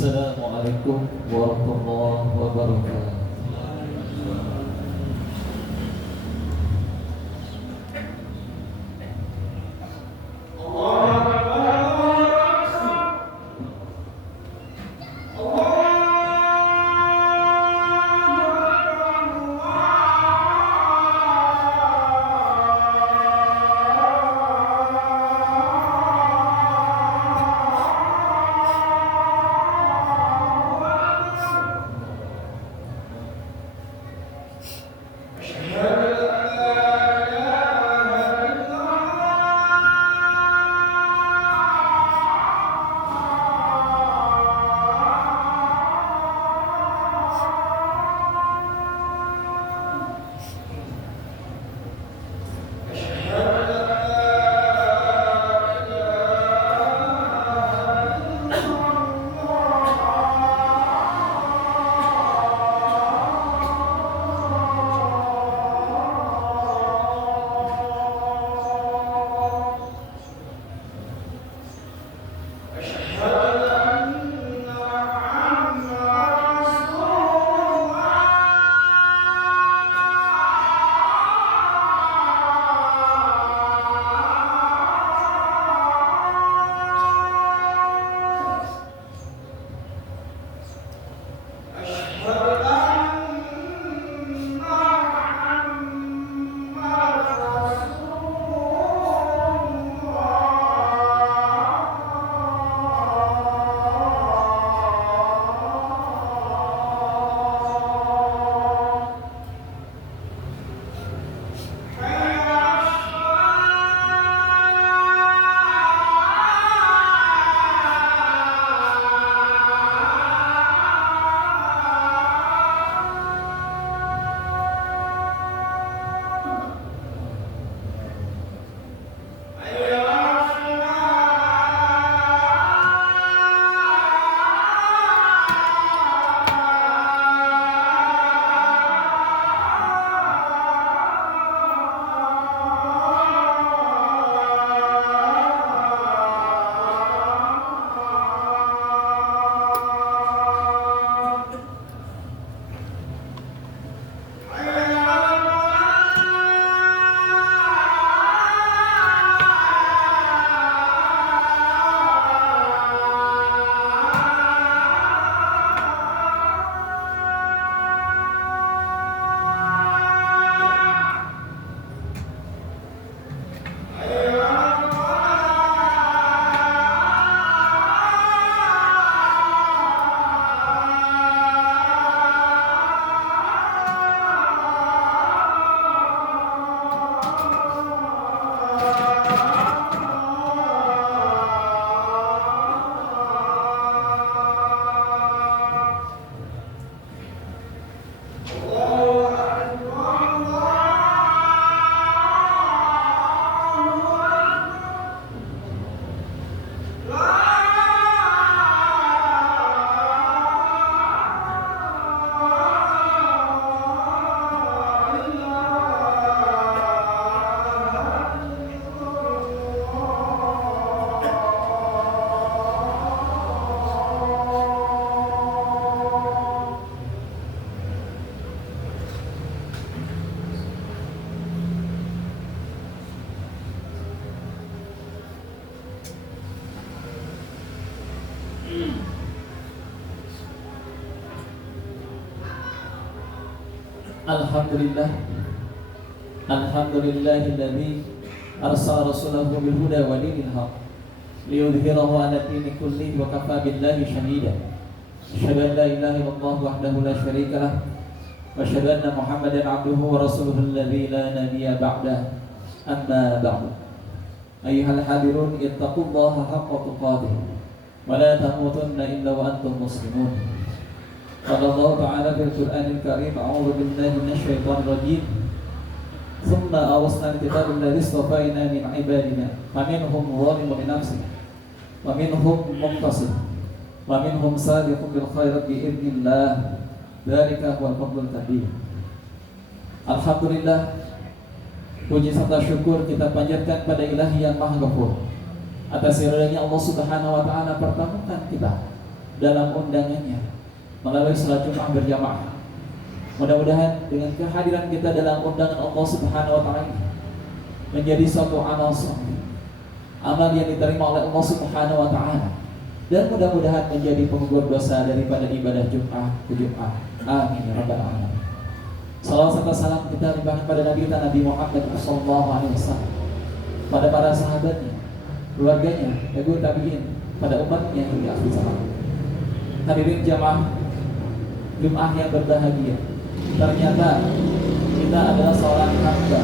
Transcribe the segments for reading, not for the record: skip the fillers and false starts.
Assalamualaikum warahmatullahi wabarakatuh. Alhamdulillah, alhamdulillahilladzi arsala rasulahu bil huda wa dinil haq liyudhhirahu 'ala dini kullihi wa kafa billahi shahida. Asyhadu an la ilaha illallah wahdahu la syarika lah wa asyhadu anna Muhammadan 'abduhu wa rasuluhu alladzi la nabiyya ba'dah. Amma ba'du. Ayyuhal hadirun ittaqullaha haqqa tuqatih wa la tamutunna illa wa antum muslimun. Qala Allah Ta'ala fil Qur'anil Karim, a'udzu billahi minasy syaithanir rajim. Tsumma awasna al-kitaba alladzi istafaina min ibadina faminhum zalimun li nafsihi wa minhum muqtasid wa minhum sabiqun bil khairat bi idznillah. Dzalika huwal fadlul kabir. Alhamdulillah, puji serta syukur kita panjatkan pada Ilahi yang Maha Ghafur atas ridhonya Allah Subhanahu wa taala pertemukan kita dalam undangannya melalui salat Jumat berjamaah. Mudah-mudahan dengan kehadiran kita dalam undangan Allah Subhanahu wa taala ini menjadi suatu amal saleh, amal yang diterima oleh Allah Subhanahu wa taala, dan mudah-mudahan menjadi pengukur dosa daripada ibadah Jumat ke Jumat. Amin ya rabbal alamin. Salawat serta salam kita limpahkan pada Nabi kita Nabi Muhammad sallallahu alaihi wasallam, pada para sahabatnya, keluarganya, tabi'in tabi'in, pada umatnya hingga akhir zaman. Hadirin jamaah Jumat yang berbahagia, ternyata kita adalah seorang hamba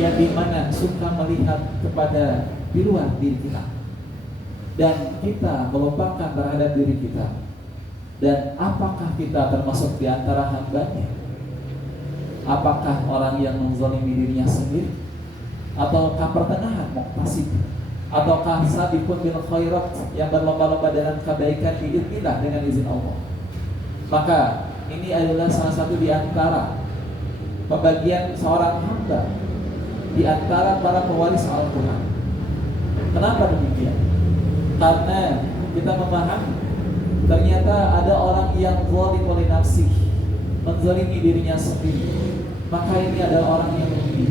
yang dimana suka melihat kepada di luar diri kita, dan kita melupakan terhadap diri kita. Dan apakah kita termasuk di antara hambanya? Apakah orang yang menzalimi dirinya sendiri, ataukah pertengahan muqtasid, ataukah sabiqun bil khairat yang berlomba-lomba dalam kebaikan biidznillah dengan izin Allah? Maka ini adalah salah satu di antara pembagian seorang hamba di antara para pewaris Al-Quran. Kenapa demikian? Karena kita memahami ternyata ada orang yang zalim oleh nafsi, menzalimi dirinya sendiri. Maka ini adalah orang yang rugi.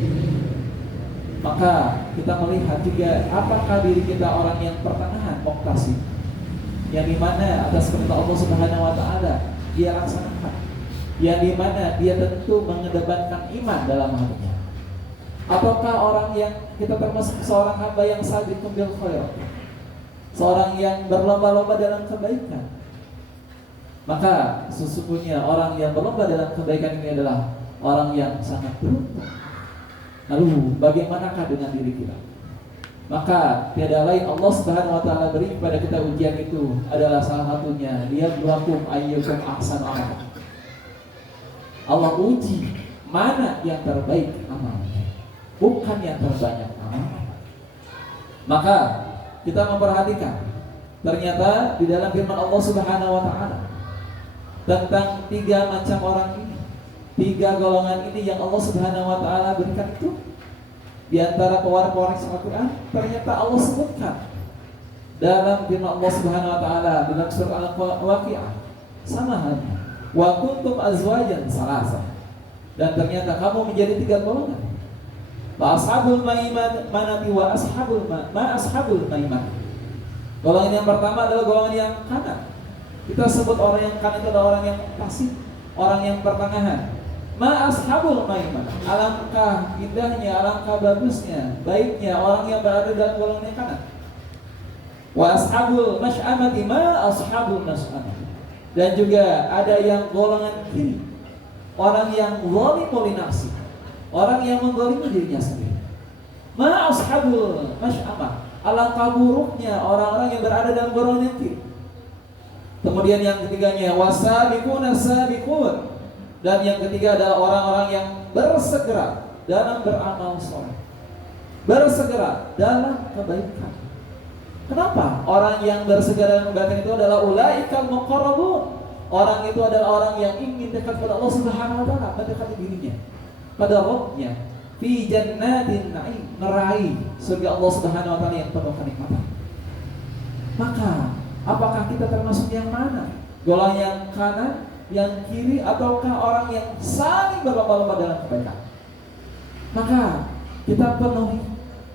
Maka kita melihat juga apakah diri kita orang yang pertengahan muqtasid, yang dimana atas perintah Allah Subhanahu wa taala dia laksanakan, yang dimana dia tentu mengedepankan iman dalam hatinya. Ataukah orang yang kita termasuk seorang hamba yang sabiqun bil khairat, seorang yang berlomba-lomba dalam kebaikan? Maka sesungguhnya orang yang berlomba dalam kebaikan ini adalah orang yang sangat beruntung. Lalu bagaimanakah dengan diri kita? Maka tiada lain Allah Subhanahu wa taala beri kepada kita ujian itu adalah salah satunya liyabluwakum ayyukum ahsanu amala. Allah uji mana yang terbaik amalnya, bukan yang terbanyak amalnya. Maka kita memperhatikan ternyata di dalam firman Allah Subhanahu wa taala tentang 3 macam orang ini, 3 golongan ini yang Allah Subhanahu wa taala berikan itu di antara pewaris Al-Quran, ternyata Allah sebutkan dalam firman Allah Subhanahu wa taala dalam surah Al-Waqiah, sama halnya wa kuntum azwajan salasa, dan ternyata kamu menjadi 3 golongan. Wa ashabul maimanati wa ashabul ashabul maiman. Golongan yang pertama adalah golongan yang kanan. Kita sebut orang yang kanan itu adalah orang yang pasif, orang yang pertengahan. Ma ashabul maiman, alangkah indahnya, alangkah bagusnya, baiknya orang yang berada dalam golongan yang kanan. Wa ashabul masy'amati, ma ashabul masy'amati. Dan juga ada yang golongan kiri, orang yang zalim li nafsi, orang yang menzalimi dirinya sendiri. Ma ashabul masy'amah, alangkah buruknya orang-orang yang berada dalam golongan yang kiri. Kemudian yang ketiganya wasabiquna sabiqun, dan yang ketiga adalah orang-orang yang bersegera dalam beramal soleh, bersegera dalam kebaikan. Kenapa? Orang yang bersegera dalam kebaikan itu adalah ulaikal muqarrabun. Orang itu adalah orang yang ingin dekat pada Allah Subhanahu wa taala, mendekati dirinya pada Rabbnya, fi jannatin na'im, meraih surga Allah Subhanahu wa taala yang penuh kenikmatan. Maka apakah kita termasuk yang mana? Golongan yang kanan, yang kiri, ataukah orang yang saling berlomba-lomba dalam kebaikan? Maka kita penuhi,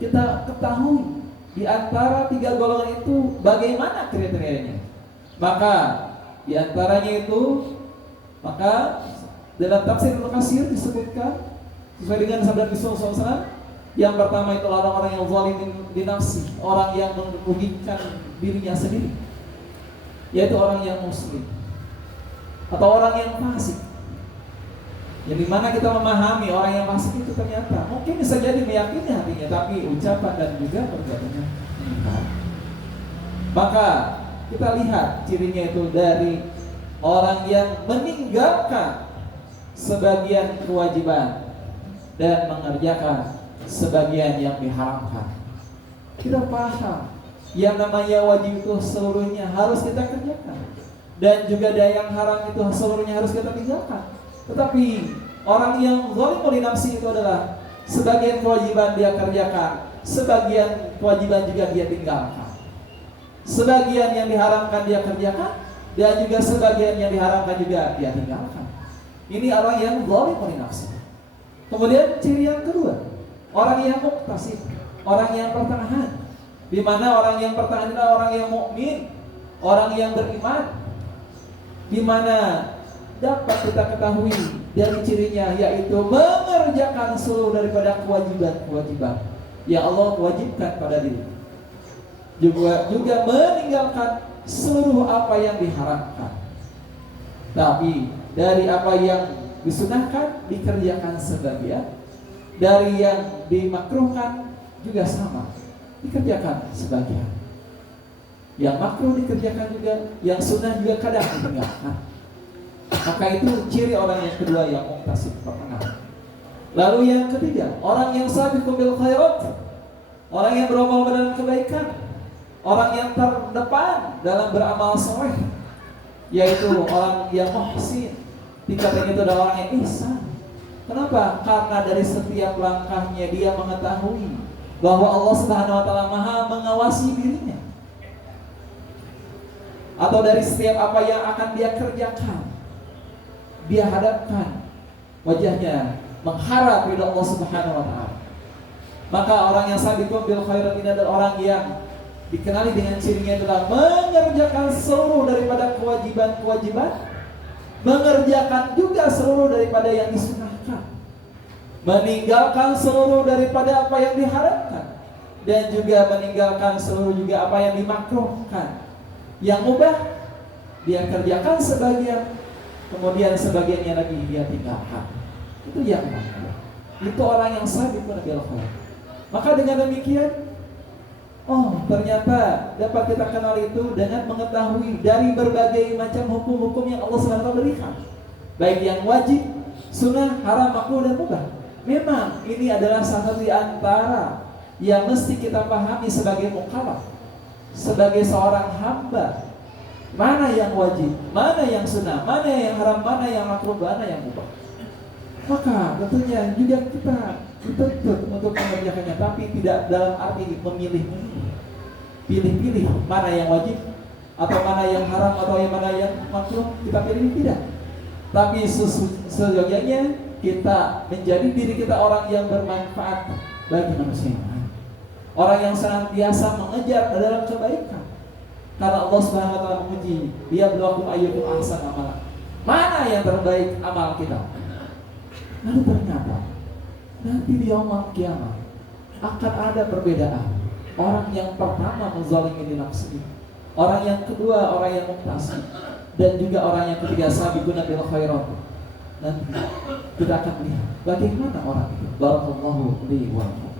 kita ketahui di antara 3 golongan itu bagaimana kriterianya. Maka di antaranya itu, maka dalam tafsir Ibnu Katsir disebutkan sesuai dengan sabda Nabi sallallahu alaihi wasallam, yang pertama itu orang-orang yang zalim di nafsi, orang yang merugikan dirinya sendiri, yaitu orang yang muslim atau orang yang fasik. Jadi mana kita memahami orang yang fasik itu ternyata mungkin bisa jadi meyakini hatinya, tapi ucapan dan juga perbuatannya ingkar. Maka kita lihat cirinya itu dari orang yang meninggalkan sebagian kewajiban dan mengerjakan sebagian yang diharamkan. Kita paham yang namanya wajib itu seluruhnya harus kita kerjakan, dan juga ada yang haram itu seluruhnya harus kita tinggalkan. Tetapi orang yang zalim li nafsi itu adalah sebagian kewajiban dia kerjakan, sebagian kewajiban juga dia tinggalkan. Sebagian yang diharamkan dia kerjakan, dan juga sebagian yang diharamkan juga dia tinggalkan. Ini orang yang zalim li nafsihi. Kemudian ciri yang kedua, orang yang muqtasid, orang yang pertengahan. Di mana orang yang pertengahan adalah orang yang mukmin, orang yang beriman. Di mana dapat kita ketahui dari cirinya, yaitu mengerjakan seluruh daripada kewajiban-kewajiban yang Allah wajibkan pada diri. Juga meninggalkan seluruh apa yang diharamkan. Tapi dari apa yang disunahkan dikerjakan sebagian, dari yang dimakruhkan juga sama, dikerjakan sebagian. Yang makruh dikerjakan juga, yang sunnah juga kadang ditinggalkan. Maka itu ciri orang yang kedua yang muqtasid, pertengahan. Lalu yang ketiga, orang yang sabiqun bil khairat, orang yang berlomba dalam kebaikan, orang yang terdepan dalam beramal soleh, yaitu orang yang muhsin. Tingkatan itu adalah orang yang ihsan. Kenapa? Karena dari setiap langkahnya dia mengetahui bahwa Allah Subhanahu wa taala Maha mengawasi dirinya. Atau dari setiap apa yang akan dia kerjakan, dia hadapkan wajahnya mengharap ridha Allah Subhanahu wa taala. Maka orang yang sabiqun bil khairat ini adalah orang yang dikenali dengan cirinya adalah mengerjakan seluruh daripada kewajiban-kewajiban, mengerjakan juga seluruh daripada yang disunahkan, meninggalkan seluruh daripada apa yang diharamkan, dan juga meninggalkan seluruh juga apa yang dimakruhkan. Yang mubah dia kerjakan sebagian, kemudian sebagiannya lagi dia tinggalkan. Itu yang mana? Itu orang yang sabiqun bil khairat. Maka dengan demikian, ternyata dapat kita kenal itu dengan mengetahui dari berbagai macam hukum-hukum yang Allah SWT berikan, baik yang wajib, sunnah, haram, makruh, dan mubah. Memang ini adalah salah satu di antara yang mesti kita pahami sebagai mukallaf, sebagai seorang hamba. Mana yang wajib, mana yang sunnah, mana yang haram, mana yang makruh, mana yang mubah. Maka tentunya juga kita dituntut untuk mengerjakannya, tapi tidak dalam arti pilih-pilih mana yang wajib atau mana yang haram atau yang mana yang makruh kita pilih, tidak. Tapi sesungguhnya kita menjadi diri kita orang yang bermanfaat bagi manusia, orang yang senantiasa mengejar dalam kebaikan. Karena Allah Subhanahu wa taala memuji, dia berlaku ayyukum ahsan amala. Mana yang terbaik amal kita? Lalu ternyata nanti di yaumul kiamat akan ada perbedaan. Orang yang pertama menzalimi nafsu, orang yang kedua orang yang muqtasid, dan juga orang yang ketiga sabiqun bil khairat. Nanti kita akan lihat bagaimana orang itu. Barakallahu li wa lakum.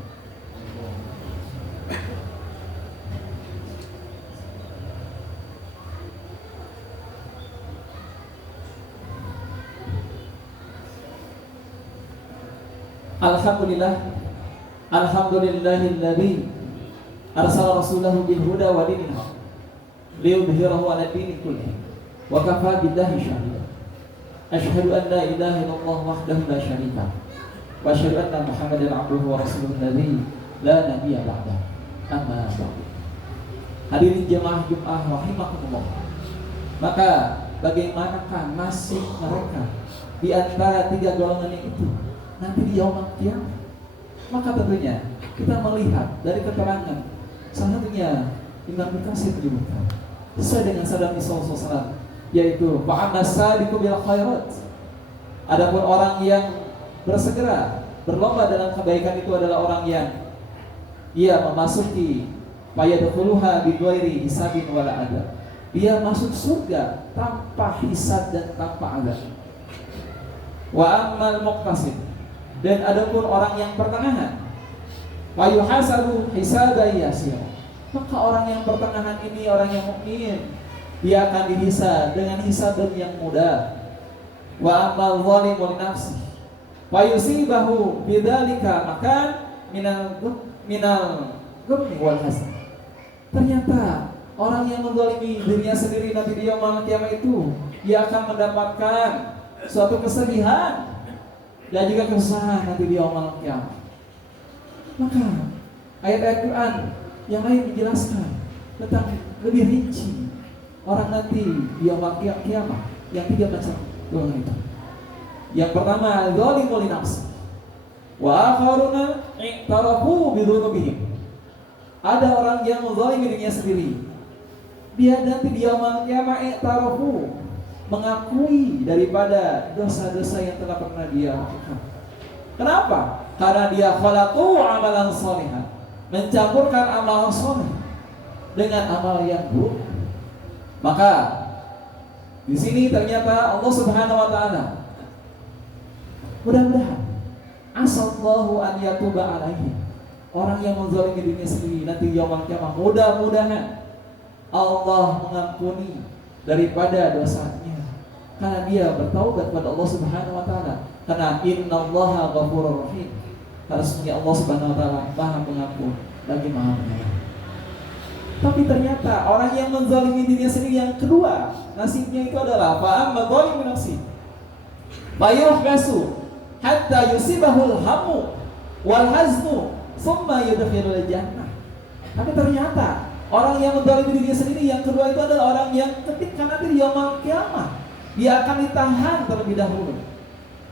Alhamdulillahilladzi arsala rasulahu bil huda wa dinil haq liyudhhirahu 'ala dini kullihi wa kafaa billahi shahida. Asyhadu an la ilaha illallah wahdahu la syarika wa asyhadu anna Muhammadan 'abduhu wa rasuluhu alladzi la nabiyya ba'dahu. Amma ba'du. Hadirin jemaah Jumat rahimakumullah. Maka bagaimanakah nasib mereka di antara tiga golongan itu nanti di yaumul kiamat? Maka tentunya kita melihat dari keterangan salah satunya Imam Al-Qasir menyebutkan sesuai dengan sabda Nabi sallallahu alaihi wasallam, yaitu fa'ana sabiqu bil khairat. Adapun orang yang bersegera berlomba dalam kebaikan itu adalah orang yang ia memasuki fayadkhuluha bi ghairi hisabin wala adab. Dia masuk surga tanpa hisab dan tanpa adab. Wa ammal muqtasid, dan adapun orang yang pertengahan, wa yuhasabu hisaban yasira. Maka orang yang pertengahan ini orang yang mukmin, dia akan dihisab dengan hisaban yang mudah. Wa amal zalimun nafsi wa yusibahu bidzalika makan minal ghammi wal hasan. Ternyata orang yang menzalimi dirinya sendiri nanti di yaumul kiamat itu dia akan mendapatkan suatu kesedihan dan juga kesusahan nanti di yaumul kiamat. Maka ayat-ayat Quran yang lain menjelaskan tetapi lebih rinci. Orang nanti di yaumul kiamah yang 3 macam golongan itu. Yang pertama, zalimun li nafsi. Wa akharuna i'tarafu bi dzunubihim. Ada orang yang menzalimi dirinya sendiri. Dia nanti di yaumul kiamah i'tarafu, mengakui daripada dosa-dosa yang telah pernah dia lakukan. Kenapa? Karena dia khalaqu amalan sholihan, mencampurkan amal soleh dengan amal yang buruk. Maka di sini ternyata Allah Subhanahu wa taala mudah-mudahan asallahu an yatuba alaihi. Orang yang menzalimi dirinya sendiri nanti yaumul kiamah, mudah-mudahan Allah mengampuni daripada dosanya karena dia bertaubat kepada Allah Subhanahu wa taala. Karena innallaha ghafurur rahim. Karena sesungguhnya Allah Subhanahu wa taala Maha Pengampun lagi Maha Penyayang. Tapi ternyata orang yang menzalimi dirinya sendiri yang kedua, nasibnya itu adalah fa'amma dzalimu nafsi fayuhbasu hatta yusibahul hamu wal haznu thumma yudkhilul jannah. Tapi ternyata orang yang menzalimi dirinya sendiri yang kedua itu adalah orang yang ketika nanti di yaumul kiamah dia akan ditahan terlebih dahulu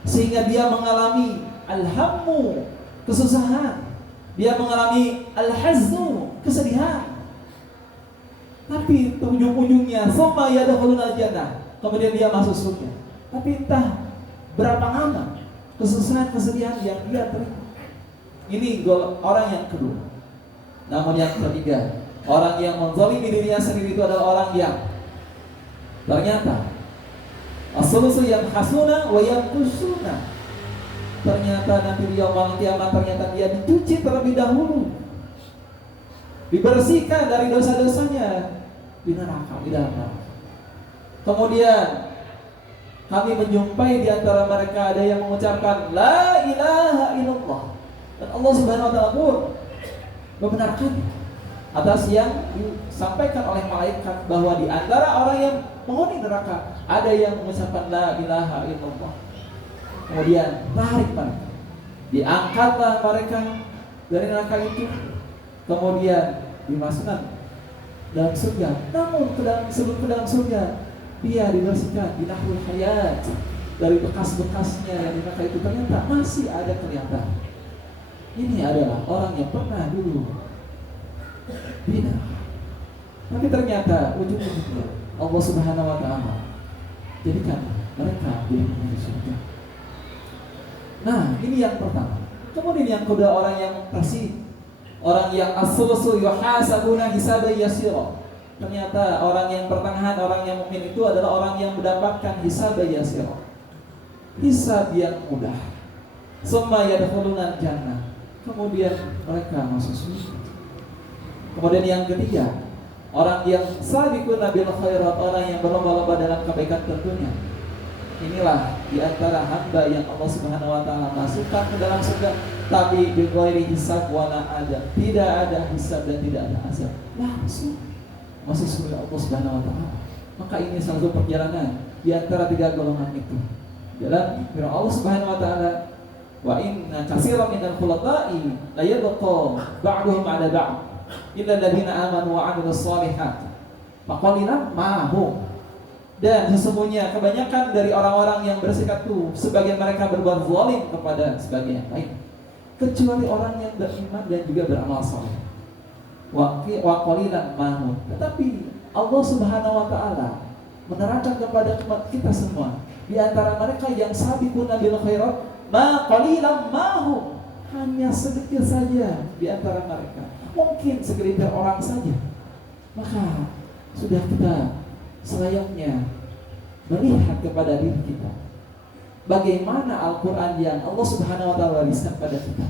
sehingga dia mengalami al-hammu, kesusahan, dia mengalami al-haznu, kesedihan. Tapi ujung-ujungnya summa yadkhulul jannah, kemudian dia masuk surga. Tapi entah berapa lama kesusahan, kesedihan yang dia terima. Ini orang yang kedua. Namun yang ketiga, orang yang menzalimi dirinya sendiri itu adalah orang yang ternyata as-sulusu yang hasuna wa yang kusuna. Ternyata nanti di yaumul kiamah ternyata dia dicuci terlebih dahulu, dibersihkan dari dosa-dosanya di neraka, di dalam neraka. Kemudian kami menjumpai di antara mereka ada yang mengucapkan la ilaha illallah, dan Allah Subhanahu wa taala pun membenarkan atas yang disampaikan oleh malaikat bahwa di antara orang yang penghuni neraka ada yang mengucapkan la ilaha illallah. Kemudian tarik mereka, diangkatlah mereka dari neraka itu, kemudian dimasukkan dalam surga. Namun sebelum ke dalam surga dia dibersihkan di nahul hayat dari bekas-bekasnya yang di neraka itu. Ternyata masih ada kelihatan. Ini adalah orang yang pernah dulu di neraka. Tapi ternyata ujung-ujungnya Allah Subhanahu wa taala jadikan mereka di surga. Nah, ini yang pertama. Kemudian yang kedua, orang yang bersih, orang yang as-sulusu yuhasabuna hisaban yasira. Ternyata orang yang pertengahan, orang yang mukmin itu adalah orang yang mendapatkan hisaban yasira, hisab yang mudah. Summa yadkhuluna jannah, kemudian mereka masuk surga. Kemudian yang ketiga, orang yang sabiquna bil khairat, orang yang berlomba-lomba dalam kebaikan tentunya. Inilah di antara hamba yang Allah Subhanahu wa taala masukkan ke dalam surga, tapi bi ghairi hisab wala adab. Tidak ada hisab dan tidak ada azab. Langsung masuk surga Allah Subhanahu wa taala. Maka ini salah satu perjalanan di antara 3 golongan itu. Dalam firman Allah Subhanahu wa taala, wa inna katsiran minal khulata'i la yabqa ba'duhum 'ala ba'd illa alladziina aamanu wa 'amilus shalihaat faqalilan ma hum. Dan sesungguhnya kebanyakan dari orang-orang yang bersikap itu sebagian mereka berbuat zalim kepada sebagian yang lain, kecuali orang yang beriman dan juga beramal saleh. Wa qalilan mahum. Tetapi Allah Subhanahu wa taala menerangkan kepada kita semua, di antara mereka yang sabiquna bil khairat ma qalilan mahum, hanya sedikit saja di antara mereka, mungkin segelintir orang saja. Maka sudah kita selayaknya melihat kepada diri kita, bagaimana Al-Quran yang Allah Subhanahu wa ta'ala wariskan pada kita.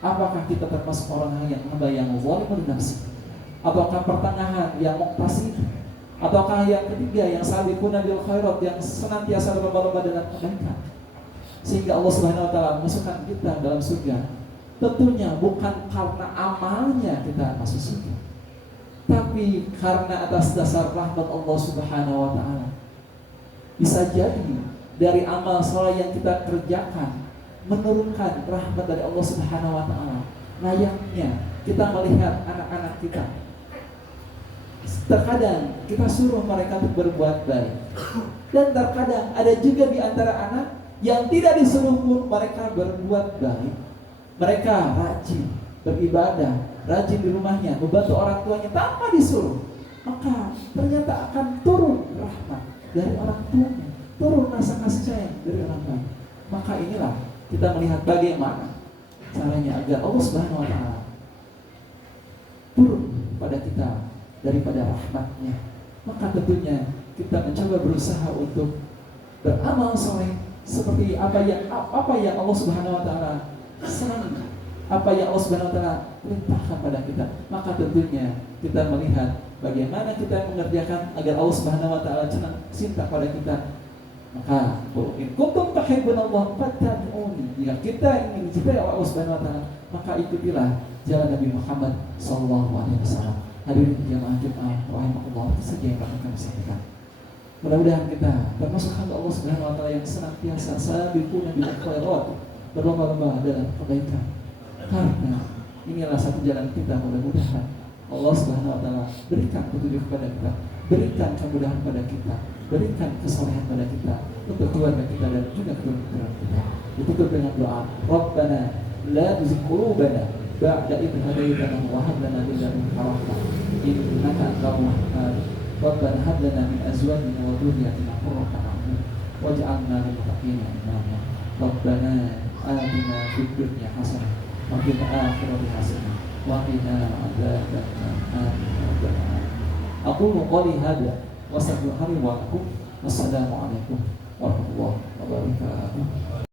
Apakah kita termasuk orang yang hamba yang zalimun nafsi, ataukah pertengahan yang muqtasid, ataukah yang ketiga yang sabiquna bil khairat, yang senantiasa berlomba-lomba dalam kebaikan, sehingga Allah Subhanahu wa ta'ala memasukkan kita dalam surga. Tentunya bukan karena amalnya kita masuk surga, tapi karena atas dasar rahmat Allah Subhanahu wa ta'ala. Bisa jadi dari amal saleh yang kita kerjakan menurunkan rahmat dari Allah Subhanahu wa ta'ala. Layaknya kita melihat anak-anak kita Terkadang kita suruh mereka untuk berbuat baik, dan terkadang ada juga di antara anak yang tidak disuruh pun mereka berbuat baik. Mereka rajin beribadah, rajin di rumahnya, membantu orang tuanya tanpa disuruh. Maka ternyata akan turun rahmat dari orang tuanya, turun rasa kasih sayang dari orang tua. Maka inilah kita melihat bagaimana caranya agar Allah Subhanahu wa Ta'ala turun pada kita daripada rahmatnya. Maka tentunya kita mencoba berusaha untuk beramal soleh seperti apa yang Allah Subhanahu wa Ta'ala senang, apa yang Allah Subhanahu wa Ta'ala perintahkan pada kita. Maka tentunya kita melihat bagaimana kita mengerjakan agar Allah Subhanahu wa Ta'ala senang, cinta pada kita. Maka in kuntum tuhibbunallah fattabi'uni, jika kita ingin dicintai oleh Allah Subhanahu wa Ta'ala, maka ikutilah jalan Nabi Muhammad sallallahu alaihi wasallam. Hadirin jamaah Jumat rahimakumullah, itu saja yang akan kami sampaikan. Mudah-mudahan kita termasuk hamba Allah Subhanahu wa Ta'ala yang senantiasa sabiquna bil khairat, berlomba-lomba dalam kebaikan. Karena inilah satu jalan kita. Mudah-mudahan Allah Subhanahu wa Ta'ala berikan petunjuk kepada kita, berikan kemudahan kepada kita, berikan kesolehan pada kita untuk keluarga kita dan juga keturunan kita. Ditutup dengan doa, Rabbana la tuzigh qulubana ba'da idh hadaytana wa hab lana min ladunka rahmah innaka antal wahhab. Rabbana hab lana min azwajina wa dhurriyyatina qurrata a'yun waj'alna lil muttaqina imama. Rabbana atina fid dunya hasanah wa fil akhirati hasanah wa qina adzaban nar. Aqulu qouli hadza wa astaghfirullaha li wa lakum. Wassalamu alaikum warahmatullahi wabarakatuh.